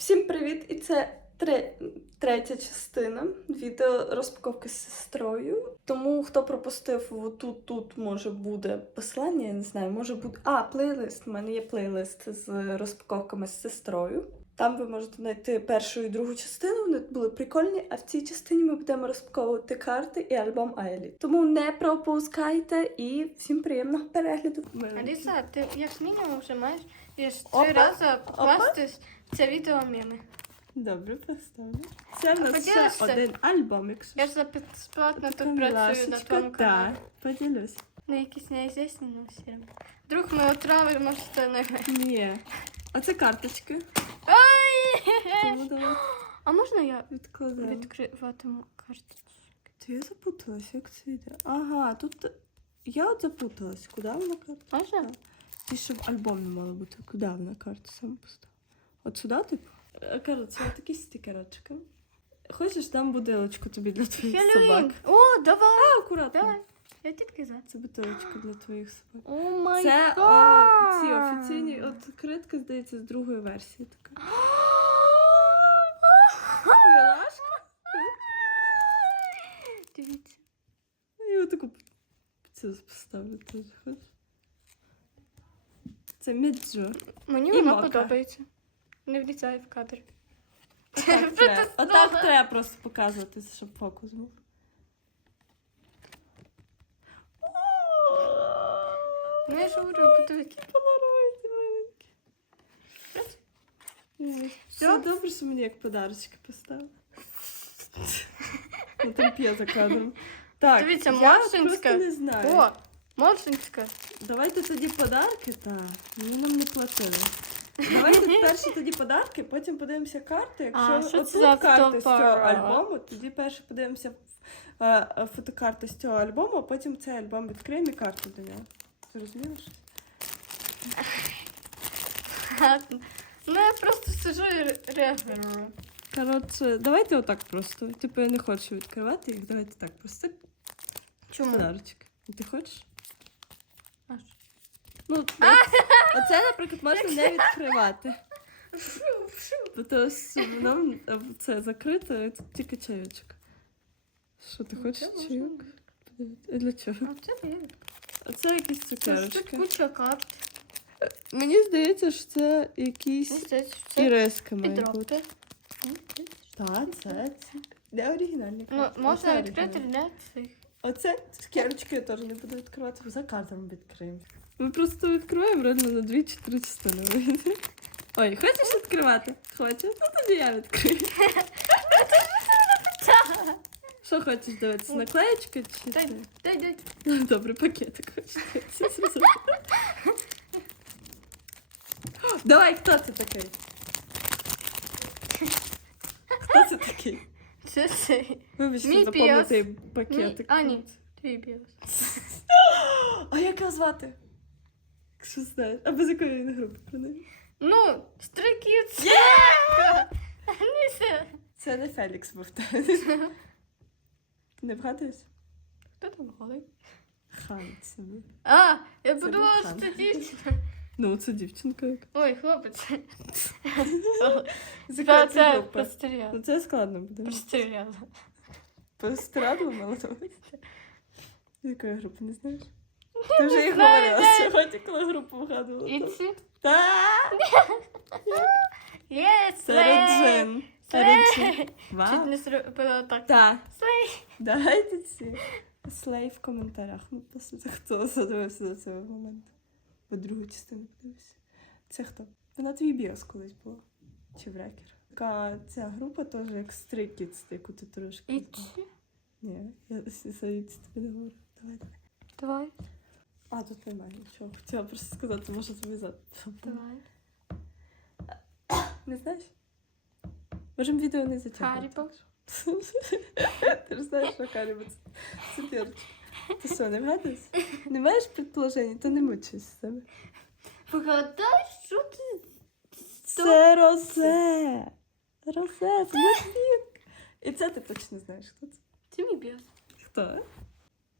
Всім привіт! І це тре... третя частина відео розпаковки з сестрою. Тому хто пропустив тут, тут може буде посилання, я не знаю, може буде. А, плейлист. У мене є плейлист з розпаковками з сестрою. Там ви можете знайти першу і другу частину, вони були прикольні, а в цій частині ми будемо розпаковувати карти і альбом Айлі. Тому не пропускайте і всім приємного перегляду. Аліса, ти як мінімум вже маєш три рази покласти це відео меми. Добре, поставлю. Це в нас ще Поділишся? один альбом, якщо Я ж за безплатно тут працюю на каналі. Так, поділюсь. На якісь неізвісні серії. Вдруг ми отравимо що не Ні. А це карточки. Ой! Тому давай А можна я відкладемо. відкриватиму карточку? То я запуталась, як це йде. Ага, тут я от запуталась. Куди вона карта? Можна? І щоб альбом не мало бути. Куди вона карту саме поставила? От сюди, типу? Е, Коротше, такі стікерочки. Хочеш, дам будилочку тобі для твоїх собак. Хеллоуін! О, давай! А, акуратно. Давай. Я тільки за. Це бутилочка для твоїх собак. О май Це о, гад! ці офіційні відкритки, здається, з другої версії така. Милашка. Дивіться. І отаку цю поставлю теж. Хочеш? Це Міджо. Мені І мока. подобається. Не влізає в кадр. Отак треба, отак треба просто показувати, щоб фокус був. Ну я ж говорю, подивіться. Полароїди маленькі. Все добре, що мені як подарочки поставили. Ну там п'є за кадром. Так, Дивіться, я Моршинська. не знаю. О, Моршинська. Давайте тоді подарки, так. Вони нам не платили. Давайте перші тоді подарки, потім подивимося карти. Якщо А, що це отут карти з цього альбому, тоді перше подивимося е, е, фотокарти з цього альбому, а потім цей альбом відкриємо і карту до нього. Зрозуміло? Ну я просто сижу і ре- реагую. Коротше, давайте отак просто. Типу, я не хочу відкривати їх, давайте так просто. Чому? Подарочок. Ти хочеш? Ну, от- оце, наприклад, можна не відкривати. Бо то що воно е, це і тут тільки чайочок. Що ти Ну, хочеш чайок? А Для чого? А це є. Оце якісь Це ж тут цукерочки. куча карт. Мені здається, що це якісь це іриски мають бути. підробки. Так, це, це. Не оригінальні. Ну, карти. можна Оце відкрити оригінальні. для цих. Оце цукерочки я теж не буду відкривати, за кадром відкриємо. Ми просто відкриваємо реально на дві чи три частини вийде. Ой, хочеш відкривати? Хочеш? Ну тоді я відкрию. Що хочеш дивитися? Наклеєчки чи Дай, це? дай, дай. Ну, Добре, пакетик хочеш дивитися. О, Давай, хто це такий? Хто це такий? Це цей. Вибачте, Мій за піс. повнотий Мій... пакетик. А, ні. Твій біос. А як його звати? Якщо знаєш. А без якої він групи принаймні? Ну, Stray Kids. Це. Це не Фелікс був. Не вгадуєш? Хто там голий? Хан це був. А, я був подумала, хан. що це дівчина. Ну, це дівчинка. яка. Ой, хлопець. Та це це постріляла. Ну це складно буде. Постріляла. Пострадала молодого. З якої групи не знаєш? Ти вже знаю, говорила сьогодні, коли групу вгадувала. Іці? Так! Є, Це слей! Реджин. Слей! Чуть не зробила так. Так. Слей! Дайте ці слей в коментарях. Ну, хто задивився до цього моменту. Бо другу частину подивився. Це хто? Вона твій біос колись була. Чи врекер? Така ця група теж як Kids, яку ти трошки. Ні, я заїдь тобі не говорю. Давай, давай. Давай, А, тут немає нічого. Хотіла просто сказати, може зав'язати. давай. Не знаєш? Можемо відео не затягнути. Харібо. Ти ж знаєш, що Харібо це цукерки. Ти що, не вгадуєш? Не маєш предположень, то не з себе. Погадай, що ти? Це розе. Розе, це. І це ти точно знаєш, хто це? Це мій біос. Хто?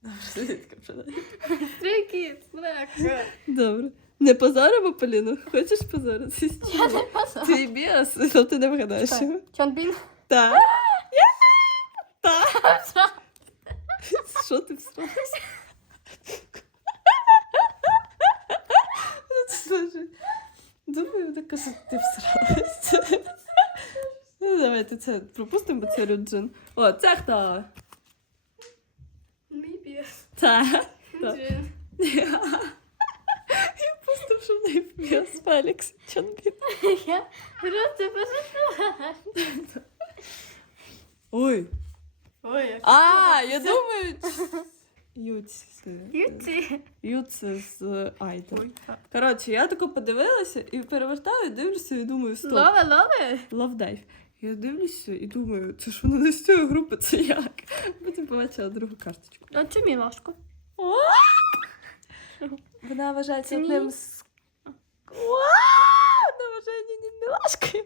Добре, вже. Stray Kids, Добре. Не позоримо, Поліну? Хочеш позоритись? Я не пасала. Твій біас, але ти не вгадаєш його. Чонбін. Так. Так. Що ти всралась? Ну, Думаю, вона каже, ти всралась. Ну, давайте це пропустимо, бо це Рюджин. О, це хто? Так. Так. Я пустив, що в неї біас Фелікс. Чонбін. Я просто пожартувала. Ой. Ой, як А, я думаю... Юці. Юці. Юці з. Ой, так. Коротше, я тако подивилася і перевертаю, дивлюся і думаю, стоп. Лове, лове. Dive. Я дивлюся і думаю, це ж воно не з цієї групи, це як? Потім побачила другу карточку. А це Мілашко. Вона вважається ні? одним з. Вона вважає ні, Мілашкою.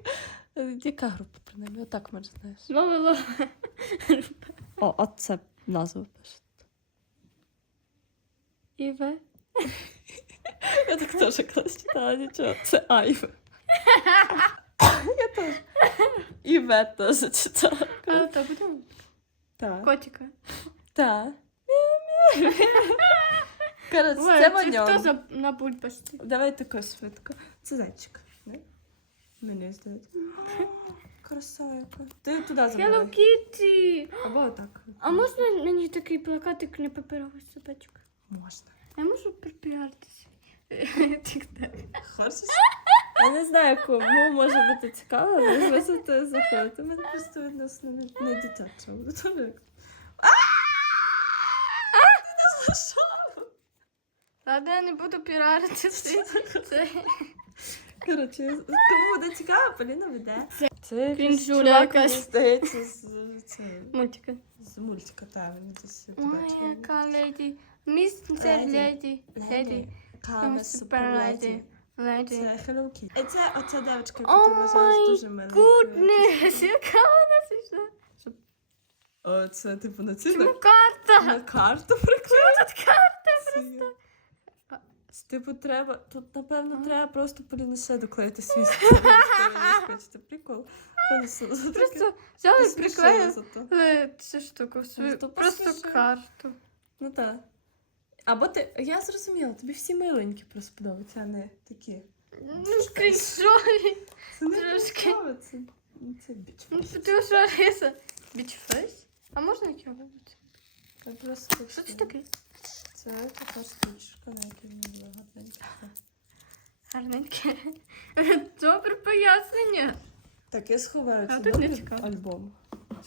Яка група, принаймні? Отак, може, знаєш. Лове. О, от це назва пише. Іве. Я так теж колись читала, нічого. Це Айва. Теж. І Вет теж читала. А то буде Так. котика. Так. Коротше, Ой, це це хто маньон. за на бульбашці? Давай тако швидко. Це зайчик. Не? Мені здається. Краса яка. Ти туди Hello забирай. Kitty. Або отак. А можна мені такий плакатик не паперовий собачка? Можна. Я можу припіартися. Тік-так. Хочеш? Я не знаю, кому може бути цікаво, але звисити заходити. У мене просто відносно не, не дитяча. Ладно, я не буду піарити це. це. Коротше, кому буде цікаво, Поліна веде. Це Крінжуля якась. здається, з, Мультика. з мультика, так, він десь Ой, яка леді. Містер Леді. леді. Каме Супер супер леді. Це Hello Kitty. Це оця девочка, яку ти вважаєш дуже милою. Гуднес, яка вона смішна. О, це типу на цю Чому карта? на карту приклеїти. Тут карта. просто. Типу, треба, тут, напевно, треба просто Поліна ще доклеїти свій хочете прикол. Просто взяли приклеїли приклеїли. цю штуку. Ну, Просто карту. Ну так. Або ти, я зрозуміла, тобі всі миленькі просто подобаються, а не такі. Ну, крінжові. Це не Трошки. це, це біч. Ну, ти що, Аліса? Бічфейс? А можна яке робити? Це просто Що це таке? Це така штучка, на якій мені було гарненько. Гарненьке. Добре пояснення. Так, я сховаю А це тут не добре цікаво. альбом.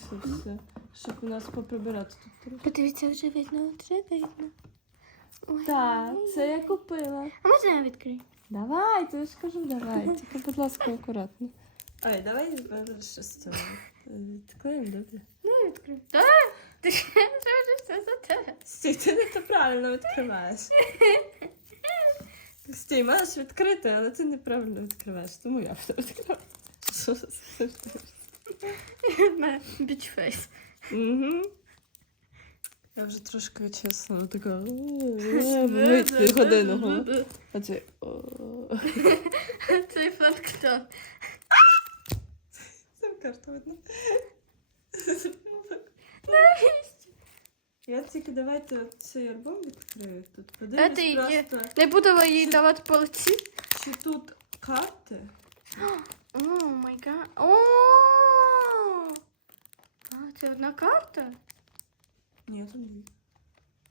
Це все. Щоб у нас поприбирати тут. Подивіться, вже видно, вже видно. Так, це я купила. А можна я відкрию? Давай, то я ж кажу, давай. Тільки, будь ласка, акуратно. Ой, давай щось відклеїмо, добре? Ну, я відкрию. Так, ти вже все за тебе. Стій, ти не то правильно відкриваєш. Стій, маєш відкрити, але ти неправильно відкриваєш, тому я буду відкривати. Що це? Бічфейс. Угу. Я вже трошки чесно така. Болить годину. А це. о, Цей фанктон. Це карту видно. Я тільки давайте цей альбом відкрию. Тут Дайте просто, Не буду їй давати полиці. чи тут карти. О, май гад. О! А, це одна карта? Ні, тут дві.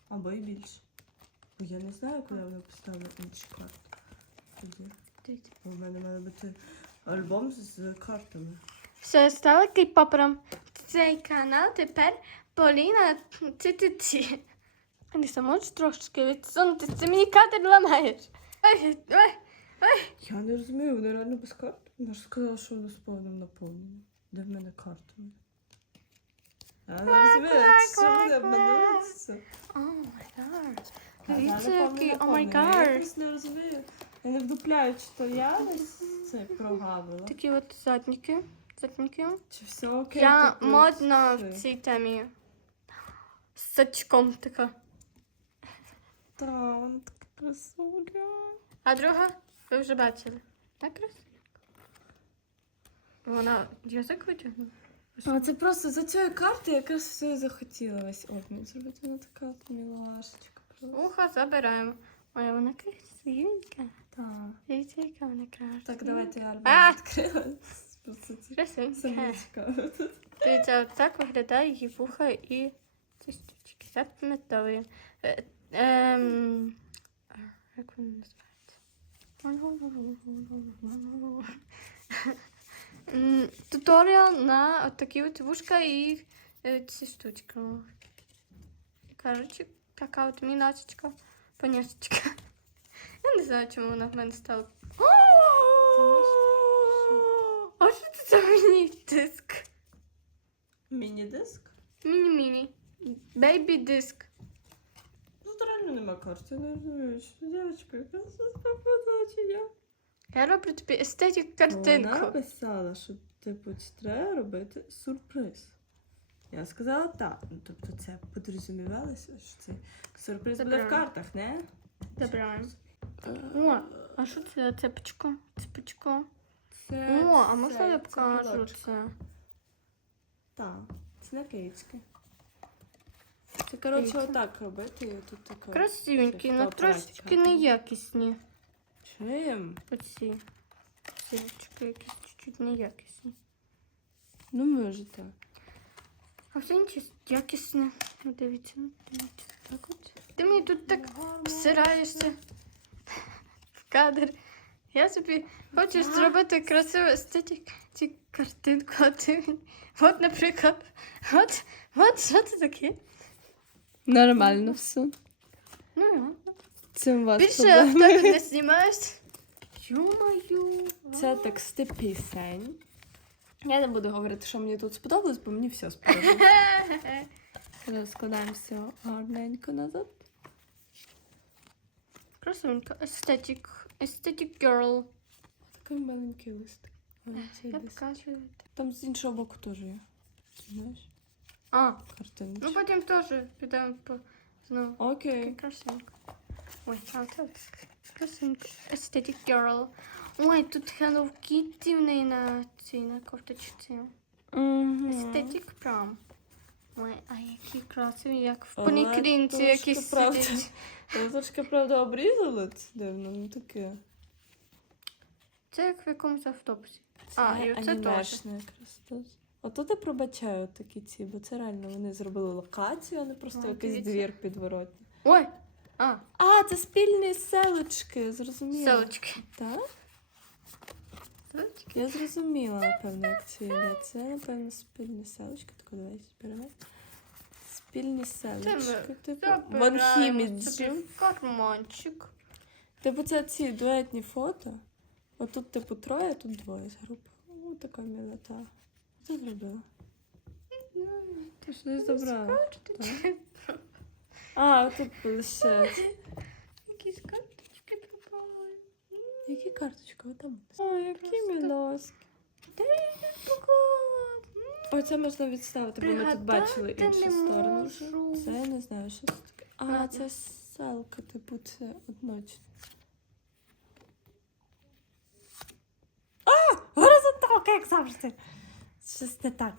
Або і більше. Бо я не знаю, куди вона поставила інші карти. Тоді. Дивіться. У мене має бути альбом з картами. Все, стала кей-попером. Цей канал тепер Поліна ці-ці-ці. Аліса, можеш трошки відсунутися? Ти мені кадр ламаєш. Ой, ой. Я не розумію, вона реально без карт. Вона ж сказала, що вона з повним наповненням. Де в мене карта? Не розумію. Я не вдупляю, чи то я це прогавила. Такі от задніки. Задніки. Чи все окей? Я модна в цій темі. З сачком така. Та, вона така красуля. А друга ви вже бачили. Так красиво. Вона язик витягнула. А це просто за цією картою якраз все і весь обмін зробити. Вона така от мілашечка. Ухо забираємо. Ой, вона красивенька. Так. Дивіться, яка вона красива. Так, давайте я альбом відкрила. Красивенька. Дивіться, от так виглядає її вуха і ці штучки. Запам'ятовуємо. Е, ем, Як вони називаються? Туторіал на от такі от вушка і е, ці штучки. Кажучи, така от міначечка, поняшечка. Я не знаю, чому вона в мене стала. А що це за міні-диск? Міні-диск? Міні-міні. Бейбі диск. Тут реально нема карти, не дівчинка, яка це побачення. Я роблю тобі естетик Вона писала, що типу це треба робити сюрприз. Я сказала так. Ну, тобто це подрозумівалося, що це сюрприз буде в картах, не? Забираємо. О, а що це за цепочка? Цепочка. Це, О, а можна це- я покажу це? Так, це наклеїчки. Це, коротше, отак робити. І тут таке. Красивенькі, але трошечки практика. неякісні. Чим? Оці. Цепочки якісь чуть-чуть неякісні. Ну, може так. А все інше якісне. Ну, Дивіться, ну, дивіться. Так от. Ти мені тут так всираєшся в кадр. Я собі хочу зробити красиву естетик ці картинку, а ти мені. От, наприклад, от, от що це таке? Нормально все. Ну, ладно. Цим вас Більше в тебе не знімаєш. Йо-маю. Це тексти пісень. Я не буду говорити, що мені тут сподобалось, бо мені все сподобалось. Зараз все гарненько назад. Красивенько. Естетик. Естетик girl. Такий маленький лист. Ой, цей Я десь. покажу. Там з іншого боку теж є. Знаєш? А, Картинки. ну потім теж підемо по знову. Окей. Красивенько. Ой, а це. Aesthetic Girl. Ой, тут Hello Kitty в неї на цій на кофточці. Угу. Aesthetic Prom. Ой, а які красиві, як в Але поліклініці трошки, якісь правда, сидять. Я трошки, правда, обрізала це дивно, ну таке. Це як в якомусь автобусі. А, і оце теж. анімешне якраз теж. Отут я пробачаю такі ці, бо це реально вони зробили локацію, а не просто Ой, якийсь дивіться. двір підворотний. Ой! А, А, це спільні селочки, зрозуміла. селочки. Так? Селочки. Я зрозуміла, напевно, як це йде. Це, напевно, спільні селочки. Так, давай зберемо. Спільні селочки. Типу, Забираємо собі в карманчик. Типу, це ці дуетні фото. Отут, типу, троє, а тут двоє з групи. О, така мілота. Що зробила? Ти ж не забрала. Карточки. А, тут лише. Якісь карточки пропали. Які карточки? Отам. Ой, які мілоски. Де я їх поклала? Ой, це можна відставити, бо ми тут бачили Пригадати іншу не сторону. можу. Це я не знаю, що це таке. А, Ладно. це селка, типу, це одночне. А! Горизонталка, як завжди. Щось не так.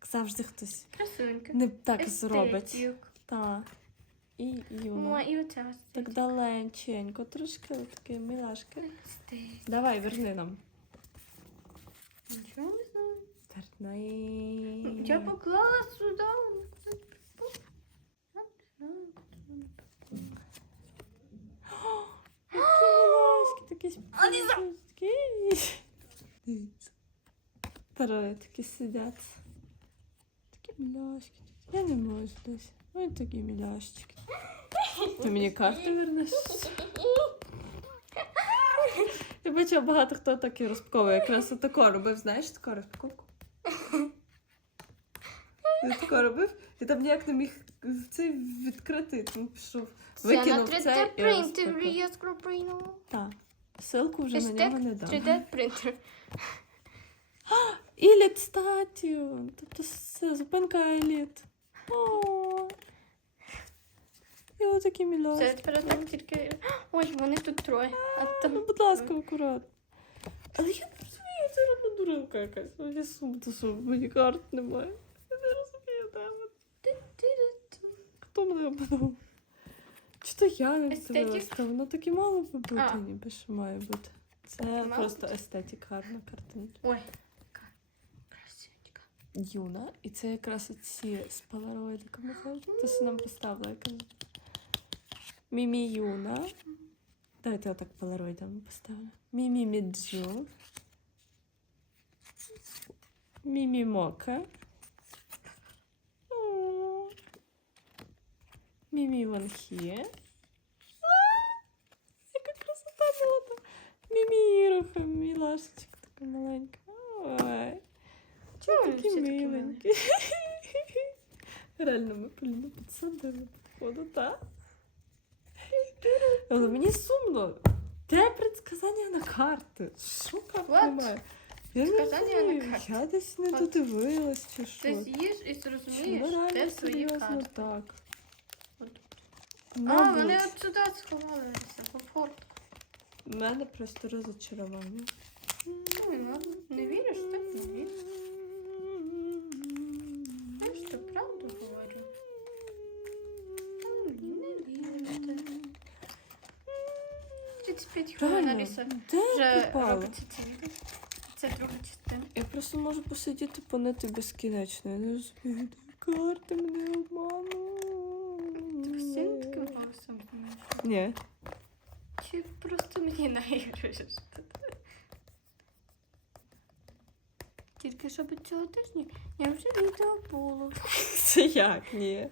Як завжди хтось Красивенька. не так зробить. Естетик. Так. І Юна. і оця. Так далеченько, трошки таке мілашки. Давай, верни нам. Нічого не знаю. Верни. Я поклала сюди. Мілашки, такі Аліса! Дивіться. Троє такі сидять. Такі міляшки. Я не можу десь. Ой, такі міляшечки. Ти мені карти вернеш? Я бачила, багато хто так і розпаковує. Якраз отако робив, знаєш, таку розпаковку. Я тако робив, і там ніяк не міг в цей відкрити. Тому пішов, Це на 3D це і принтері я скропину. Так. Ссылку вже на нього не дам. 3D принтер. Еліт статію. Тобто все, зупинка еліт. О. І отакі Це тепер так тільки. Ой, вони тут троє. А Ну, там. будь ласка, акурат. Але я не розумію, це реально дурилка якась. Мені сум, то сум, мені карт немає. Я не розумію, де. Хто мене обманув? Чи то я не Естетик? воно таке мало би бути, А. ніби що має бути. Це Мало просто естетик, гарна картинка. Ой. Юна, і це якраз оці з полароїдиками кажуть. Ти нам поставила, я кажу. Мімі Юна. Давайте отак полароїдами поставлю. Мімі Міджу. Мімі Мока. О. Мімі Ванхі. Яка красота була там. Мімі Іруха, мілашечка така маленька. Ой. Чому вони Такі всі такі миленькі. Реально, ми Поліну підсадили походу, так? Але мені сумно. Де предсказання на карти? What? немає? Я не Предсказання на розумію, карти. Я десь не От. додивилась чи Ти що. з'їш і зрозумієш, де реально серйозно карти. так. От. А, Мабуть. вони от сюди сховалися, по форту. У мене просто розочарування. Ну, і ладно. Не віриш, так не віриш. Я що, правду говорю? Та ні, не вірите. 35 хвилин, Реально, Аліса. де Вже робиться це відео. Це друга частина. Я просто можу посидіти понити безкінечно. Я не розумію, де карти мене обманують. Так сильно таким голосом думаєш? Ні. Чи просто мені наігруєш? Тільки щоб цього тижня я вже відео було. Це як ні?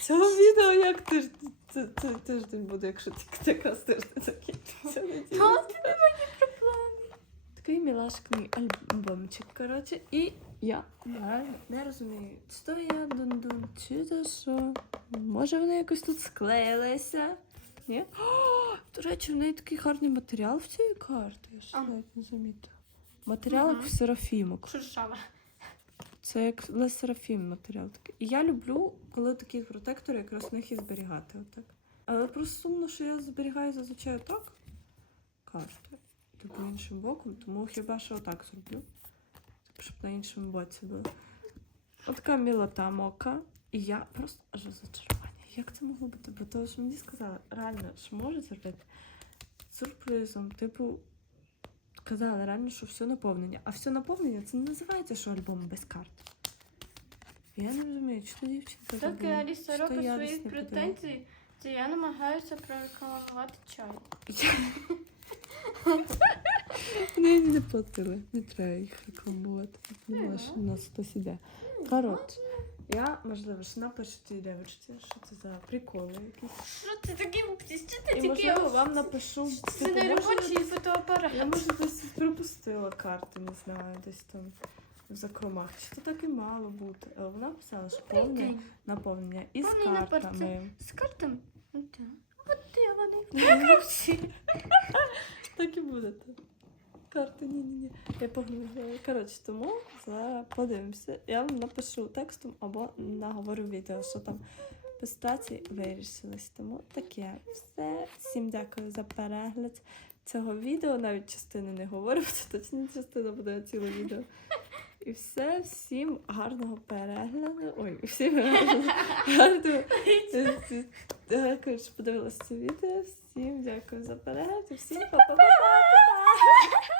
Цього відео як тиждень, це, це тиждень буде, якщо тільки якраз тиждень закінчиться. Та тобі мої проблеми. Такий мілашкний альбомчик, коротше, і я реально не розумію, чи то я дундун, чи то що. Може вони якось тут склеїлися? Ні? О, до речі, в неї такий гарний матеріал в цієї карти. Я ще навіть не замітила. Матеріал як в серафімок. Шуршава. Це як для серафім матеріал. І я люблю, коли такі протектори якраз в них і зберігати. Отак. Але просто сумно, що я зберігаю зазвичай отак карти. Типу іншим боком, тому хіба що отак зроблю. Так, щоб на іншому боці було. Отака мілота мока. І я просто аж розочарування. Як це могло бути? Бо того, що мені сказали, реально, що можуть зробити сюрпризом. Типу, казали реально, що все наповнення. А все наповнення це не називається, що альбом без карт. Я не розумію, чи то дівчинка. Так забула, Аліса робить я свої десь претензії, це я намагаюся прорекламувати чай. Вони не платили, не треба їх рекламувати. Що у нас хтось іде. Коротше, я, можливо, ще напишу цій дівчинці, що це за приколи якісь. Що ти такий що ти І такий? можливо вам напишу. Це типу, не може, робочий десь- фотоапарат. Я може десь пропустила карти, не знаю, десь там в закромах. Чи то так і мало бути. Але вона писала, що повне Прикинь. наповнення із Повний напор, картами. З картами? Ну, так. От де вони? Так і буде. так. Я погрузила. Коротше, тому подивимося. Я вам напишу текстом або наговорю відео, що там пистації вирішились. Тому таке. Все. Всім дякую за перегляд цього відео. Навіть частини не говорю, це точно частина буде ціле відео. І все, всім гарного перегляду. Ой, всім гарного. що подивилися це відео. Всім дякую за перегляд. і Всім па-па-па-па!